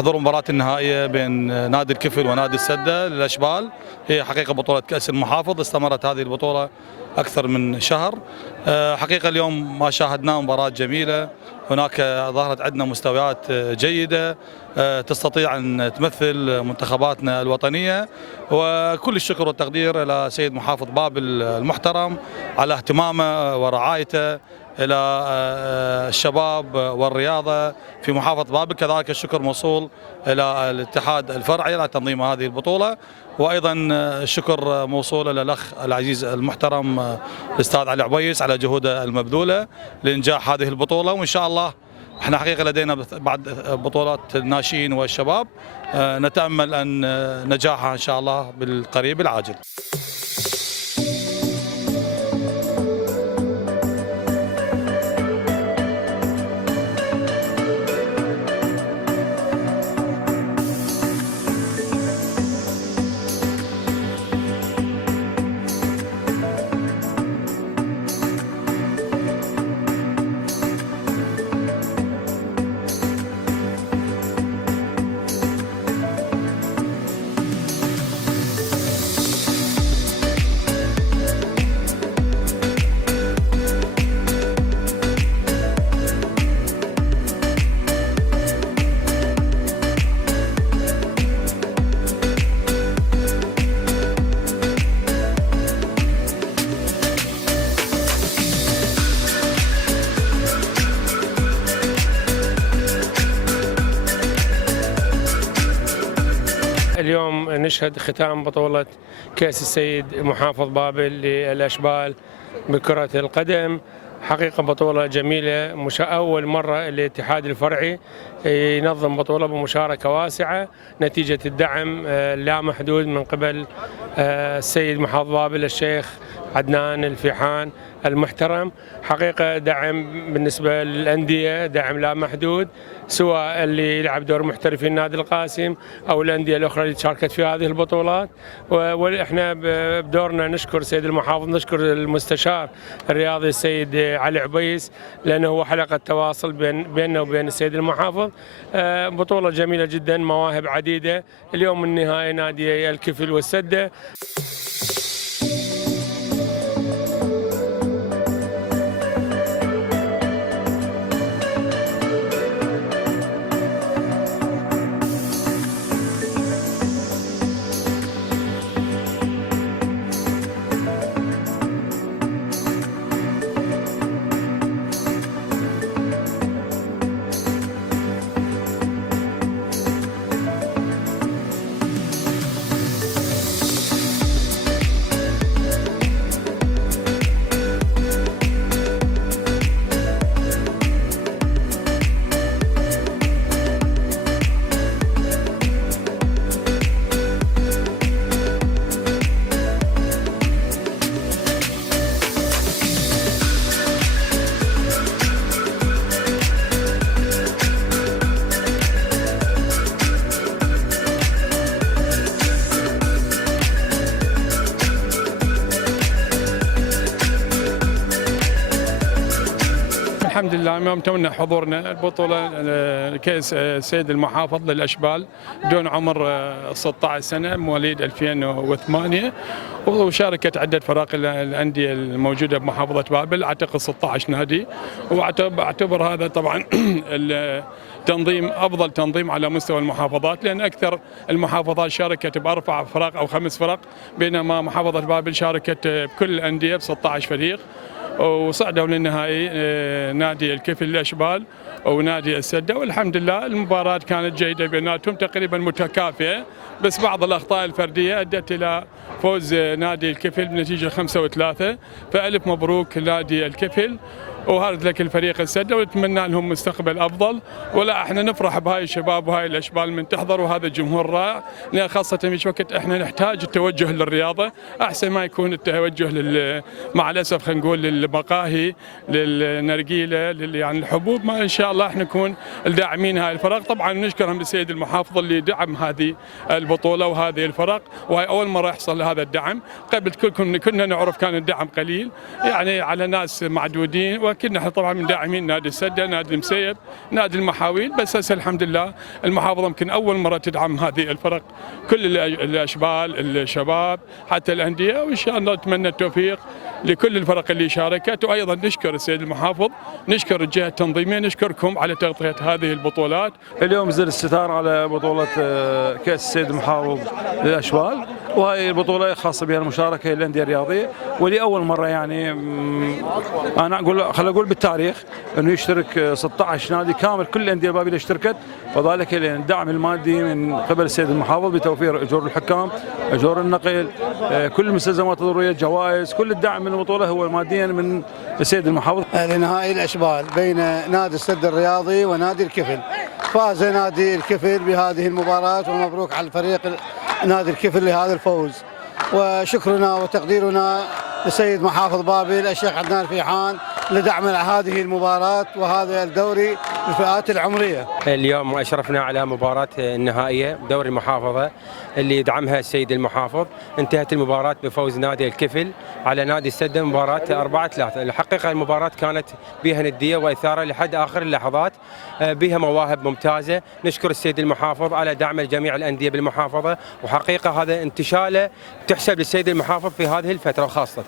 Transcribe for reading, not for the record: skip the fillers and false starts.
بحضور مباراة النهائية بين نادي الكفل ونادي السدة للأشبال. هي حقيقة بطولة كأس المحافظ، استمرت هذه البطولة أكثر من شهر. حقيقة اليوم ما شاهدناه مباراة جميلة، هناك ظهرت عندنا مستويات جيدة تستطيع أن تمثل منتخباتنا الوطنية، وكل الشكر والتقدير إلى سيد محافظ بابل المحترم على اهتمامه ورعايته إلى الشباب والرياضة في محافظة بابل. كذلك الشكر موصول إلى الاتحاد الفرعي على تنظيم هذه البطولة، وأيضا الشكر موصول إلى الأخ العزيز المحترم الأستاذ علي عبيس على جهوده المبذولة لإنجاح هذه البطولة. وإن شاء الله احنا حقيقة لدينا بعد بطولات الناشئين والشباب نتأمل أن نجاحها إن شاء الله بالقريب العاجل. اليوم نشهد ختام بطولة كأس السيد محافظ بابل للأشبال بكرة القدم. حقيقة بطولة جميلة، أول مرة الاتحاد الفرعي ينظم بطولة بمشاركة واسعة نتيجة الدعم اللامحدود من قبل السيد محافظ بابل الشيخ عدنان الفيحان المحترم. حقيقة دعم بالنسبة للأندية، دعم لا محدود، سواء اللي يلعب دور محترفين النادي القاسم أو الأندية الأخرى اللي شاركت في هذه البطولات. وإحنا بدورنا نشكر سيد المحافظ، نشكر المستشار الرياضي السيد علي عبيس، لأنه هو حلقة تواصل بيننا وبين السيد المحافظ. بطولة جميلة جدا، مواهب عديدة. اليوم النهائي نادي الكفل والسدة. الحمد لله يوم تونا حضورنا البطولة كأس سيد المحافظ للأشبال دون عمر 16 سنة، مواليد 2008، وشاركت عدة فرق الأندية الموجودة بمحافظة بابل، أعتقد 16 نادي. واعتبر هذا طبعا التنظيم أفضل تنظيم على مستوى المحافظات، لأن أكثر المحافظات شاركت بأربع فرق أو 5 فرق، بينما محافظة بابل شاركت بكل الأندية ب 16 فريق، وصعدوا للنهائي نادي الكفل الأشبال ونادي السدة. والحمد لله المباراة كانت جيدة بيناتهم، تقريبا متكافئة، بس بعض الأخطاء الفردية أدت إلى فوز نادي الكفل بنتيجة 5-3. فألف مبروك نادي الكفل، وهارد لك الفريق السدة، ونتمنى لهم مستقبل افضل. ولا احنا نفرح بهاي الشباب وهاي الاشبال من تحضر، وهذا الجمهور رائع، لان خاصه في وقت احنا نحتاج التوجه للرياضه، احسن ما يكون التوجه مع الاسف خلينا نقول للمقاهي، للنرجيله، يعني الحبوب. ما ان شاء الله احنا نكون الداعمين هاي الفرق. طبعا نشكرهم السيد المحافظ اللي دعم هذه البطوله وهذه الفرق، وهي اول مره يحصل هذا الدعم. قبل كنا نعرف كان الدعم قليل، يعني على ناس معدودين، البطوله كنا احنا طبعا من داعمين نادي السده، نادي المسيب، نادي المحاويل، بس هسه الحمد لله المحافظه يمكن اول مره تدعم هذه الفرق، كل الاشبال، الشباب، حتى الانديه، وان شاء الله نتمنى التوفيق لكل الفرق اللي شاركت. وايضا نشكر السيد المحافظ، نشكر الجهه التنظيميه، نشكركم على تغطيه هذه البطولات. اليوم زر الستار على بطولة كأس السيد المحافظ للأشبال، وهي البطولة خاصة بها المشاركة للأندية الرياضية، ولأول مرة يعني أنا أقول بالتاريخ أنه يشترك 16 نادي كامل، كل الأندية البابية اشتركت، وذلك الدعم المادي من قبل السيد المحافظ بتوفير أجور الحكام، أجور النقل، كل المستلزمات الضرورية، جوائز، كل الدعم من البطولة هو ماديا من السيد المحافظ. لنهائي الأشبال بين نادي السد الرياضي ونادي الكفل، فاز نادي الكفل بهذه المباراة، ومبروك على الفريق نادي الكفل لهذا الفوز. وشكرنا وتقديرنا للسيد محافظ بابل الشيخ عدنان الفيحان لدعم هذه المباراة وهذا الدوري للفئات العمرية. اليوم أشرفنا على مباراة النهائية دوري المحافظة اللي يدعمها السيد المحافظ. انتهت المباراة بفوز نادي الكفل على نادي السدة، مباراة 4-3. الحقيقة المباراة كانت بها ندية وإثارة لحد آخر اللحظات، بها مواهب ممتازة. نشكر السيد المحافظ على دعم جميع الأندية بالمحافظة، وحقيقة هذا انتشاله تحسب للسيد المحافظ في هذه الفترة خاصة.